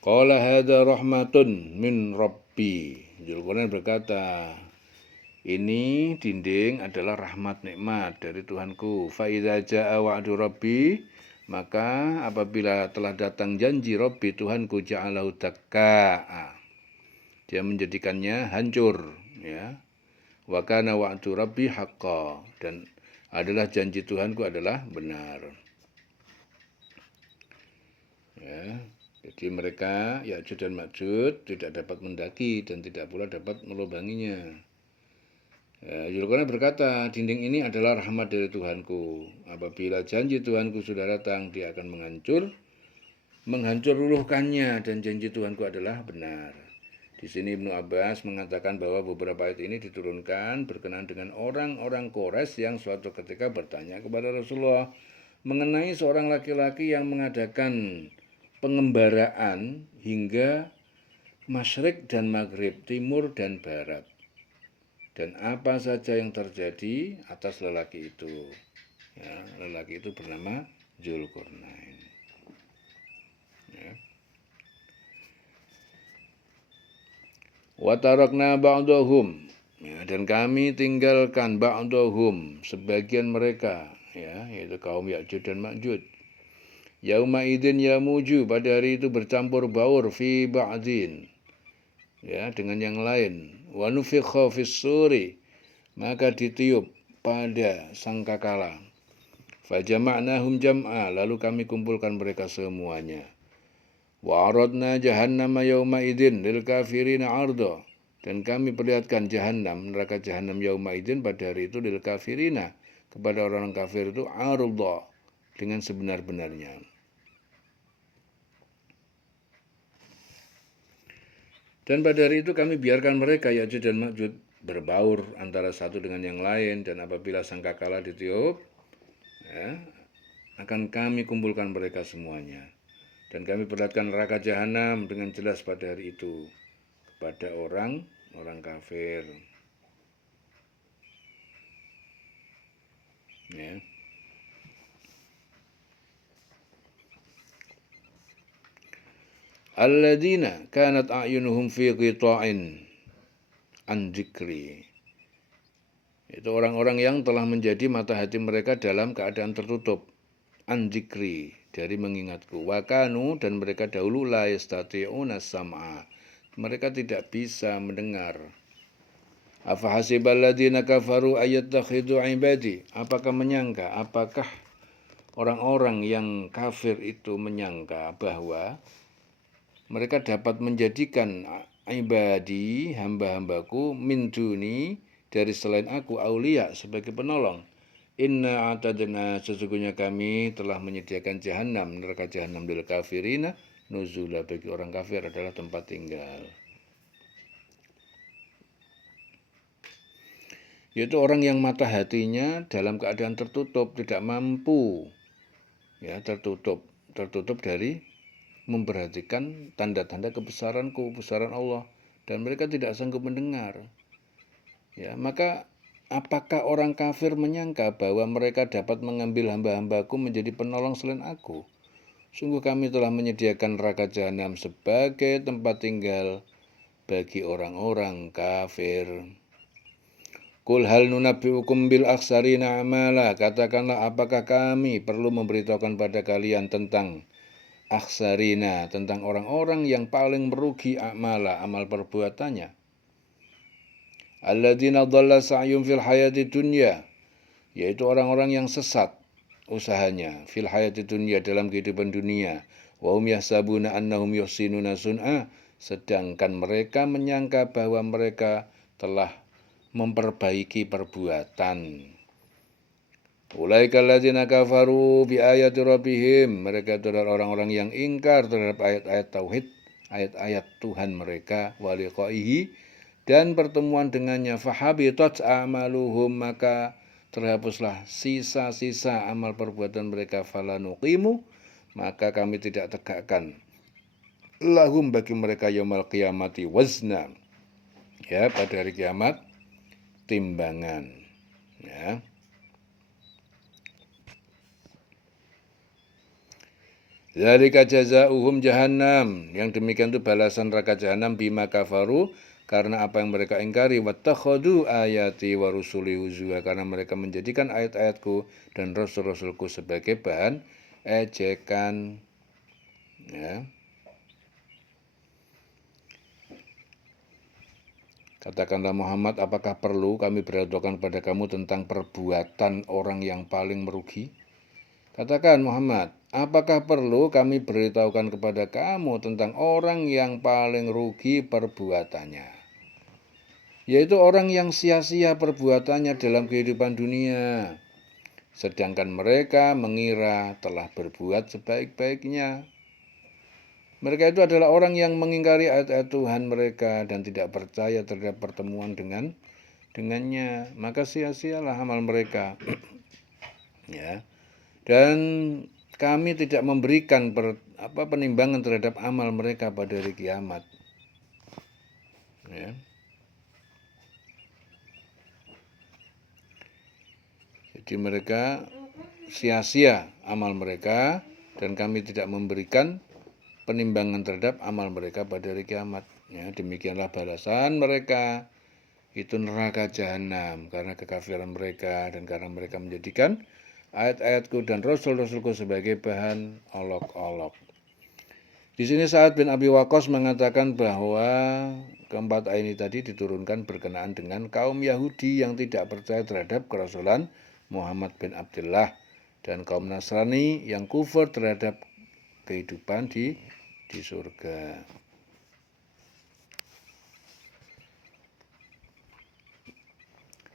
Qala hadza rahmatun min rabbi. Zulkarnain berkata, ini dinding adalah rahmat nikmat dari Tuhanku. Fa idza jaa wa'du rabbi, maka apabila telah datang janji Rabbi Tuhanku, ja'alahu dakka, dia menjadikannya hancur, ya. Wa kana wa'du rabbi haqqan, dan adalah janji Tuhanku adalah benar. Ya. Jadi mereka Ya'juj dan Ma'juj tidak dapat mendaki dan tidak pula dapat melubanginya. Zulkarnain berkata, dinding ini adalah rahmat dari Tuhanku. Apabila janji Tuhanku sudah datang, dia akan menghancur luluhkannya, dan janji Tuhanku adalah benar. Di sini Ibnu Abbas mengatakan bahwa beberapa ayat ini diturunkan berkenaan dengan orang-orang Quraisy yang suatu ketika bertanya kepada Rasulullah mengenai seorang laki-laki yang mengadakan pengembaraan hingga masyrik dan maghrib, timur dan barat, dan apa saja yang terjadi atas lelaki itu. Ya, lelaki itu bernama Zulkarnain. Ya. Wa tarakna ba'dahum, ya, dan kami tinggalkan ba'dahum, sebagian mereka, ya, yaitu kaum Ya'juj dan Ma'juj. Yauma idzin yamuju, pada hari itu bercampur baur fi ba'din, ya, dengan yang lain. Wa nufikha fis suri, maka ditiup pada sangkakala. Fa jama'nahum jam'a, lalu kami kumpulkan mereka semuanya. Wa aradna jahannama yauma idzin lil kafirina 'arda, dan kami perlihatkan jahannam, neraka jahannam yauma idzin pada hari itu, lil kafirina, kepada orang kafir itu, 'arda, dengan sebenar-benarnya. Dan pada hari itu kami biarkan mereka, Ya'juj dan Ma'juj, berbaur antara satu dengan yang lain, dan apabila sangkakala ditiup, ya, akan kami kumpulkan mereka semuanya. Dan kami perlihatkan neraka jahanam dengan jelas pada hari itu pada orang kafir. Ya. Alladzina kanat a'yunuhum fi qita'in an dzikri. Itu orang-orang yang telah menjadi mata hati mereka dalam keadaan tertutup, an dzikri, dari mengingatku. Wa kanu, dan mereka dahulu la yastati'una sam'a, mereka tidak bisa mendengar. Afa hasibal ladzina kafaru ayattakhidhu ibadi, apakah orang-orang yang kafir itu menyangka bahwa mereka dapat menjadikan ibadi, hamba-hambaku, min duni, dari selain aku, aulia, sebagai penolong. Inna a'tadna, sesungguhnya kami telah menyediakan jahanam, neraka jahanam, lil kafirina, nuzula, bagi orang kafir adalah tempat tinggal. Yaitu orang yang mata hatinya dalam keadaan tertutup, tidak mampu, ya, tertutup dari memperhatikan tanda-tanda kebesaran Allah, dan mereka tidak sanggup mendengar. Ya, maka apakah orang kafir menyangka bahwa mereka dapat mengambil hamba-hambaku menjadi penolong selain aku? Sungguh kami telah menyediakan neraka jahanam sebagai tempat tinggal bagi orang-orang kafir. Qul hal nunabbi'ukum bil aksarina amala, katakanlah, apakah kami perlu memberitahukan pada kalian tentang aksarina, tentang orang-orang yang paling merugi amala, amal perbuatannya. Alladzina dhalla sa'yum fil hayati dunya, yaitu orang-orang yang sesat usahanya, fil hayati dunya, dalam kehidupan dunia. Wa hum yahsabuna annahum yuhsinuna sun'a, sedangkan mereka menyangka bahwa mereka telah memperbaiki perbuatan. Ulaikal ladzina kafaru bi ayati rabbihim, mereka itu adalah orang-orang yang ingkar terhadap ayat-ayat tauhid, ayat-ayat Tuhan mereka, wa liqaihi, dan pertemuan dengannya. Fahabitat a'maluhum, maka terhapuslah sisa-sisa amal perbuatan mereka. Falanuqimu, maka kami tidak tegakkan lahum, bagi mereka, yaumal qiyamati wazna, ya, pada hari kiamat, timbangan, ya. Dzalika jazaohum jahannam. Yang demikian itu balasan neraka jahanam bima kafaru, karena apa yang mereka ingkari, wattakhadhu ayati wa rusuli huzwa, karena mereka menjadikan ayat-ayatku dan rasul-rasulku sebagai bahan ejekan. Ya. Katakanlah Muhammad, apakah perlu kami beritahukan kepada kamu tentang perbuatan orang yang paling merugi? Katakan Muhammad, apakah perlu kami beritahukan kepada kamu tentang orang yang paling rugi perbuatannya? Yaitu orang yang sia-sia perbuatannya dalam kehidupan dunia. Sedangkan mereka mengira telah berbuat sebaik-baiknya. Mereka itu adalah orang yang mengingkari ayat-ayat Tuhan mereka dan tidak percaya terhadap pertemuan dengannya. Maka sia-sialah amal mereka. Ya. Dan kami tidak memberikan penimbangan terhadap amal mereka pada hari kiamat. Ya. Jadi mereka sia-sia amal mereka dan kami tidak memberikan penimbangan terhadap amal mereka pada hari kiamat. Ya, demikianlah balasan mereka, itu neraka jahanam, karena kekafiran mereka dan karena mereka menjadikan ayat-ayatku dan rasul-rasulku sebagai bahan olok-olok. Di sini Sa'ad bin Abi Waqqas mengatakan bahwa keempat ayat ini tadi diturunkan berkenaan dengan kaum Yahudi yang tidak percaya terhadap kerasulan Muhammad bin Abdullah dan kaum Nasrani yang kufur terhadap kehidupan di surga.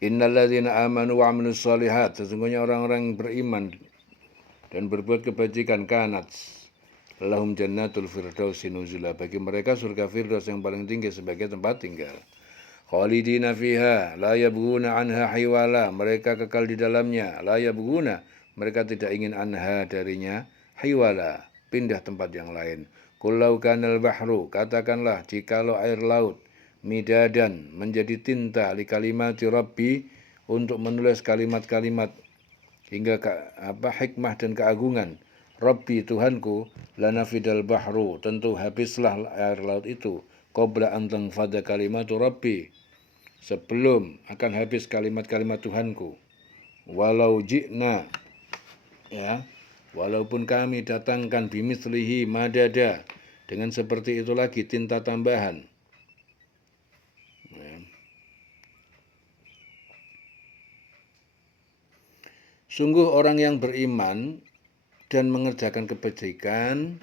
Innalladzina amanu wa 'amilus shalihat, sesungguhnya orang-orang yang beriman dan berbuat kebajikan, kanat lahum jannatul firdausi nuzula, bagi mereka surga firdaus yang paling tinggi sebagai tempat tinggal. Khalidina fiha la yabghuna anha hiwala, mereka kekal di dalamnya. La yabghuna, mereka tidak ingin anha darinya, hiwala, pindah tempat yang lain. Qul law kanal bahru, katakanlah jikalau air laut midadan, menjadi tinta li kalimati rabbi, untuk menulis kalimat-kalimat hingga hikmah dan keagungan Rabbi Tuhanku, lanafidal bahru, tentu habislah air laut itu, qabla an tanfada kalimatu Rabbi, sebelum akan habis kalimat-kalimat Tuhanku. Walau ji'na, ya, walaupun kami datangkan bimislihi madada, dengan seperti itu lagi tinta tambahan. Ya. Sungguh orang yang beriman dan mengerjakan kebajikan,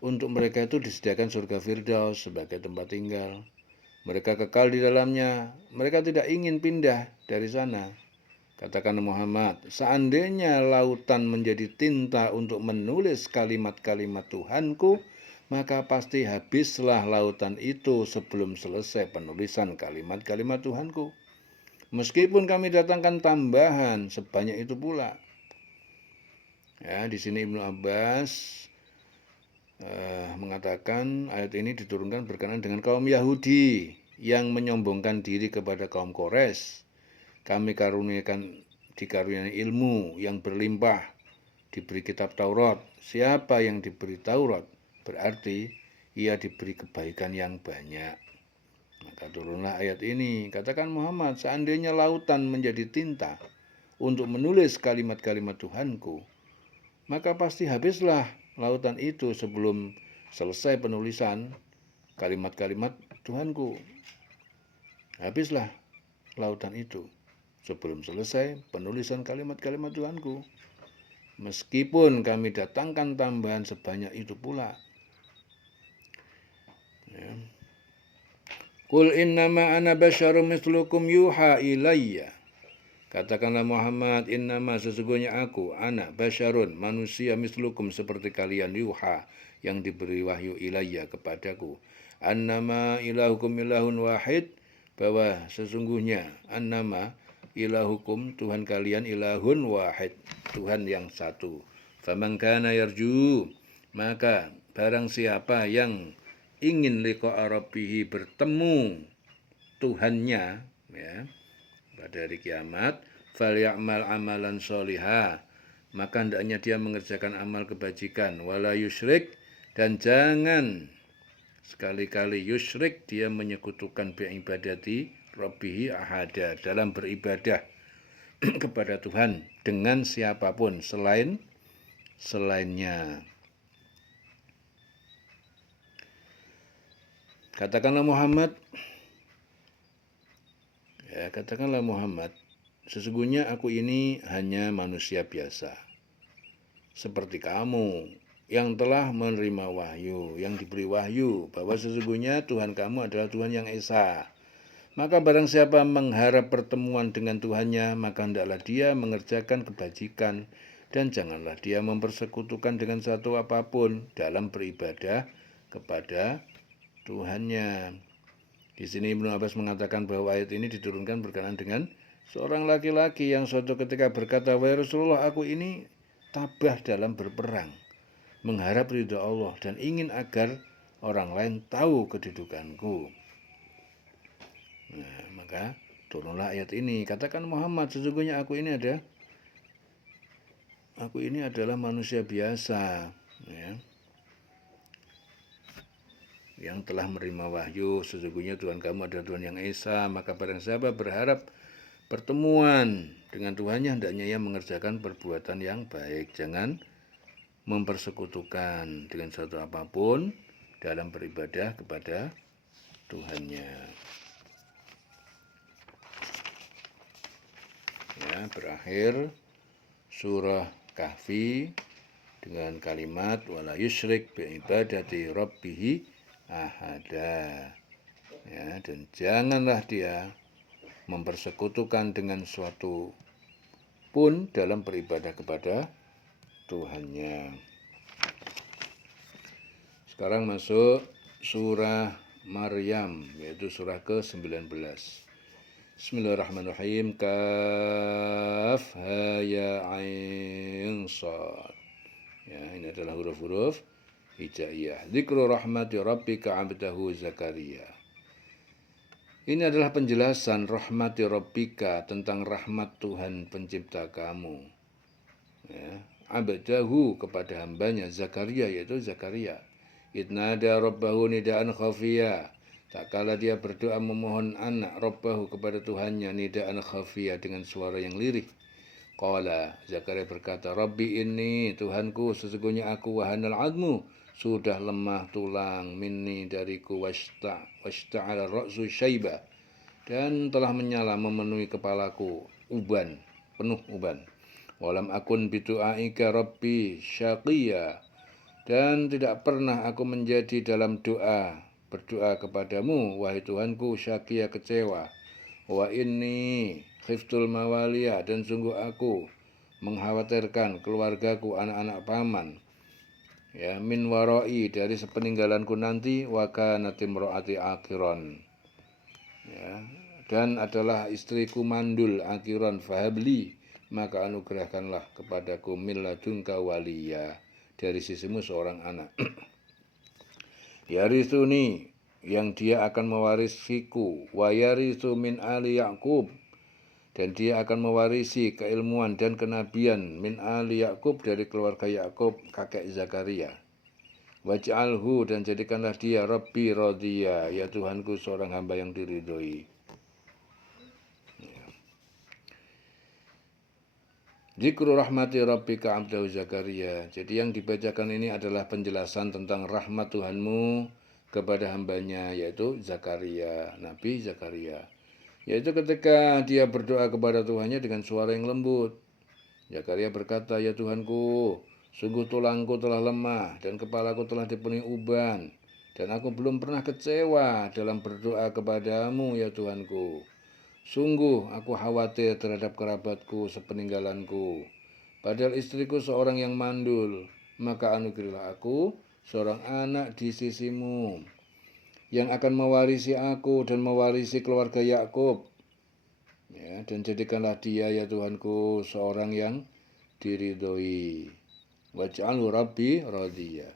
untuk mereka itu disediakan surga firdaus sebagai tempat tinggal. Mereka kekal di dalamnya, mereka tidak ingin pindah dari sana. Katakan Muhammad, seandainya lautan menjadi tinta untuk menulis kalimat-kalimat Tuhanku, maka pasti habislah lautan itu sebelum selesai penulisan kalimat-kalimat Tuhanku. Meskipun kami datangkan tambahan sebanyak itu pula. Ya, di sini Ibnu Abbas mengatakan ayat ini diturunkan berkenaan dengan kaum Yahudi yang menyombongkan diri kepada kaum Quraisy. Kami dikaruniai ilmu yang berlimpah, diberi kitab Taurat. Siapa yang diberi Taurat berarti ia diberi kebaikan yang banyak. Maka turunlah ayat ini. Katakan Muhammad, seandainya lautan menjadi tinta untuk menulis kalimat-kalimat Tuhanku, maka pasti habislah lautan itu sebelum selesai penulisan kalimat-kalimat Tuhanku. Habislah lautan itu sebelum selesai penulisan kalimat-kalimat Tuhanku. Meskipun kami datangkan tambahan sebanyak itu pula. Ya. Qul innama ana basyarum mislukum yuha ilayya. Katakanlah Muhammad, innama, sesungguhnya aku, ana basyarun, manusia, mislukum, seperti kalian, yuha, yang diberi wahyu ilayya, kepadaku. Annama ilahukum ilahun wahid, bahwa sesungguhnya annama ilahukum, Tuhan kalian, ilahun wahid, Tuhan yang satu. Faman kana yarju, maka barang siapa yang ingin liqa rabbihi, bertemu Tuhannya, ya, pada hari kiamat, falyamal amalan sholihah, maka hendaknya dia mengerjakan amal kebajikan. Wala yusyrik, dan jangan sekali-kali yusyrik dia menyekutukan bi'ibadati rabbihi ahada, dalam beribadah kepada Tuhan dengan siapapun selainnya. Katakanlah Muhammad, sesungguhnya aku ini hanya manusia biasa, seperti kamu, yang telah menerima wahyu, yang diberi wahyu, bahwa sesungguhnya Tuhan kamu adalah Tuhan yang esa. Maka barang siapa mengharap pertemuan dengan Tuhannya, maka hendaklah dia mengerjakan kebajikan, dan janganlah dia mempersekutukan dengan satu apapun dalam beribadah kepada Tuhannya. Di sini Ibnu Abbas mengatakan bahwa ayat ini diturunkan berkenaan dengan seorang laki-laki yang suatu ketika berkata, "Wahai Rasulullah, aku ini tabah dalam berperang, mengharap ridha Allah dan ingin agar orang lain tahu kedudukanku." Nah, maka turunlah ayat ini. Katakan Muhammad, sesungguhnya aku ini adalah manusia biasa, ya, yang telah menerima wahyu, sesungguhnya Tuhan kamu adalah Tuhan yang esa. Maka barang siapa berharap pertemuan dengan Tuhannya, hendaknya ia mengerjakan perbuatan yang baik, jangan mempersekutukan dengan suatu apapun dalam beribadah kepada Tuhannya. Ya, berakhir surah Kahfi dengan kalimat wala yusyrik bi ibadati rabbih ahada. Ya, dan janganlah dia mempersekutukan dengan suatu pun dalam beribadah kepada Tuhannya. Sekarang masuk surah Maryam, yaitu surah ke-19. Bismillahirrahmanirrahim. Kaf ha ya ain sad. Ya, ini adalah huruf-huruf hijaiyah. Dzikru rahmati rabbika 'abdahu Zakaria. Ini adalah penjelasan rahmati rabbika, tentang rahmat Tuhan pencipta kamu. Ya, 'abdahu, kepada hambanya Zakaria, yaitu Zakaria. Idnada rabbahu nidaan khafiyya, tak kala dia berdoa memohon anak rabbahu, kepada Tuhannya, nidaan khafiyya, dengan suara yang lirih. Qala, Zakaria berkata, Rabbi inni, Tuhanku, sesungguhnya aku, wahanal admu, sudah lemah tulang, minni, dariku, washta'ala ra'su syaiba, dan telah menyala memenuhi kepalaku uban, penuh uban. Walam akun bidu'aika rabbi syaqiyya, dan tidak pernah aku menjadi dalam berdoa kepadamu, wahai Tuhanku, syaqiyya, kecewa. Wa inni khiftul mawaliya, dan sungguh aku mengkhawatirkan keluargaku, anak-anak paman, ya, min warai, dari sepeninggalanku nanti, wa kanat imraati akiron, ya, dan adalah istriku mandul, akiron, fahabli, maka anugerahkanlah kepadaku min ladunka waliya, dari sisimu seorang anak. Yarithuni, yang dia akan mewarisiku, wa yarithu min ali Yaqub, dan dia akan mewarisi keilmuan dan kenabian min ali Yaqub, dari keluarga Yakub, kakek Zakaria. Waj'alhu, dan jadikanlah dia Rabbi radhiya, ya Tuhanku, seorang hamba yang diridhoi. Dzikru rahmati rabbika 'abdahu Zakaria. Jadi yang dibacakan ini adalah penjelasan tentang rahmat Tuhanmu kepada hambanya, yaitu Zakaria, Nabi Zakaria. Yaitu ketika dia berdoa kepada Tuhannya dengan suara yang lembut. Zakaria berkata, ya Tuhanku, sungguh tulangku telah lemah dan kepalaku telah dipenuhi uban, dan aku belum pernah kecewa dalam berdoa kepadamu, ya Tuhanku. Sungguh aku khawatir terhadap kerabatku sepeninggalanku, padahal istriku seorang yang mandul. Maka anugerilah aku seorang anak di sisimu, yang akan mewarisi aku dan mewarisi keluarga Yakub. Ya, dan jadikanlah dia, ya Tuhanku, seorang yang diridhoi. Waj'alhu Rabbi radhiya.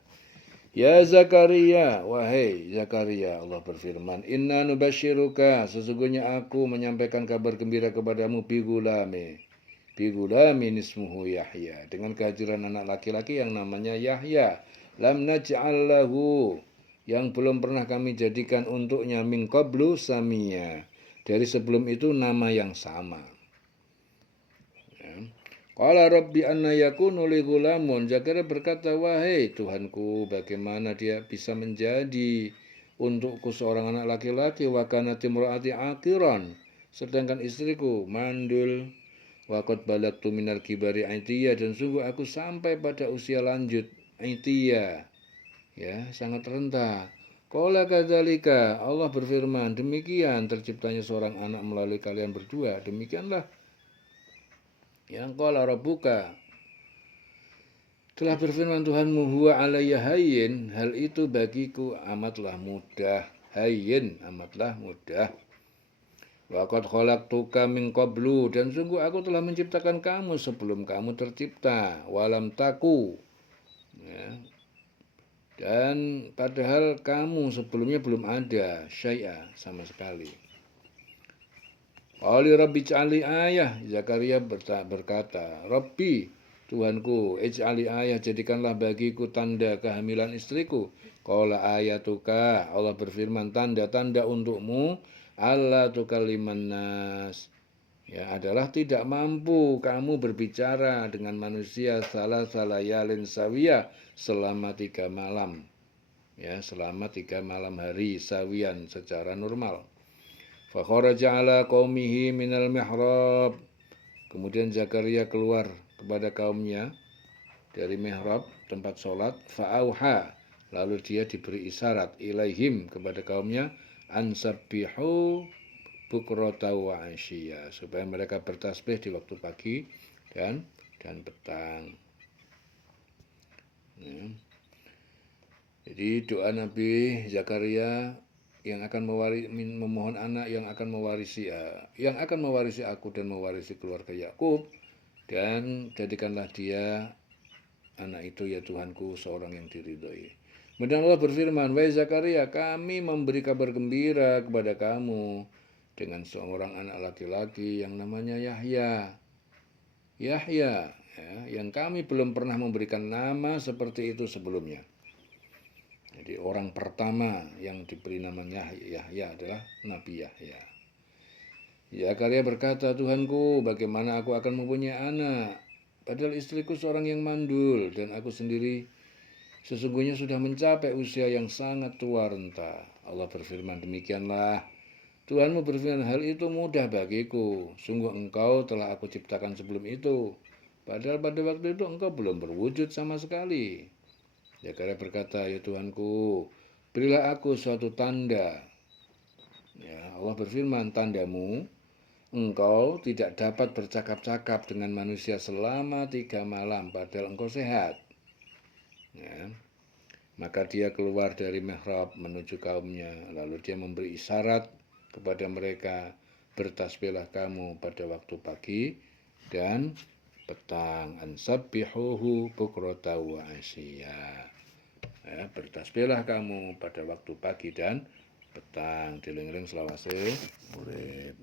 Ya Zakaria, wahai Zakaria, Allah berfirman, Inna nubasyiruka, sesungguhnya aku menyampaikan kabar gembira kepadamu, bigulame, bi ghulamin ismuhu Yahya, dengan kehadiran anak laki-laki yang namanya Yahya. Lam naj'al lahu, yang belum pernah kami jadikan untuknya, min qablu samia, dari sebelum itu nama yang sama. Ya. Qala rabbi anna yakunu li ghulamun, Zakaria berkata, wahai Tuhanku, bagaimana dia bisa menjadi untukku seorang anak laki-laki, wa kanat imraati aqiran, sedangkan istriku mandul, wa qad balagtu minal kibari aitiyah, dan sungguh aku sampai pada usia lanjut aitiyah, ya, sangat renta. Qala kadzalika, Allah berfirman, demikian terciptanya seorang anak melalui kalian berdua, demikianlah yang qala rabbuka, telah berfirman Tuhanmu, huwa alayya hayyin, hal itu bagiku amatlah mudah, hayyin, amatlah mudah. Wa qad khalaqtuka min qablu, dan sungguh aku telah menciptakan kamu sebelum kamu tercipta, walam taku, ya. Dan padahal kamu sebelumnya belum ada, syai'a, sama sekali. Qali rabbi ij'ali ayah, Zakaria berkata, Rabbi, Tuhanku, ij'ali ayah, jadikanlah bagiku tanda kehamilan istriku. Qala ayatuka, Allah berfirman, tanda-tanda untukmu, Allah tukalliman nas, ya, adalah tidak mampu kamu berbicara dengan manusia salah layalin sawiyah, selama 3 malam, ya, selama 3 malam hari sawian secara normal. Fa kharaja ala qaumihi minal mihrab, kemudian Zakaria keluar kepada kaumnya dari mihrab, tempat sholat. Fa'auha, lalu dia diberi isyarat, ilaihim, kepada kaumnya, ansabbihu bukrata wa asyiya, supaya mereka bertasbih di waktu pagi dan petang. Ya. Jadi doa Nabi Zakaria yang akan memohon anak yang akan mewarisi aku dan mewarisi keluarga Yakub, dan jadikanlah dia anak itu, ya Tuhanku, seorang yang diridhoi. Kemudian Allah berfirman, wahai Zakaria, kami memberi kabar gembira kepada kamu dengan seorang anak laki-laki yang namanya Yahya. Yahya, ya, yang kami belum pernah memberikan nama seperti itu sebelumnya. Jadi orang pertama yang diberi namanya Yahya adalah Nabi Yahya. Zakaria berkata, Tuhanku, bagaimana aku akan mempunyai anak, padahal istriku seorang yang mandul, dan aku sendiri sesungguhnya sudah mencapai usia yang sangat tua renta. Allah berfirman, demikianlah Tuhanmu berfirman, hal itu mudah bagiku, sungguh engkau telah aku ciptakan sebelum itu, padahal pada waktu itu engkau belum berwujud sama sekali. Zakaria berkata, ya Tuhanku, berilah aku suatu tanda. Ya, Allah berfirman, tandamu, engkau tidak dapat bercakap-cakap dengan manusia selama 3 malam, padahal engkau sehat. Ya. Maka dia keluar dari mihrab menuju kaumnya, lalu dia memberi isyarat kepada mereka, bertasbihlah kamu pada waktu pagi dan petang, ansabbihuhu bukrata wa asyiya, ya, bertasbihlah kamu pada waktu pagi dan petang, dieling-eling selawase urip.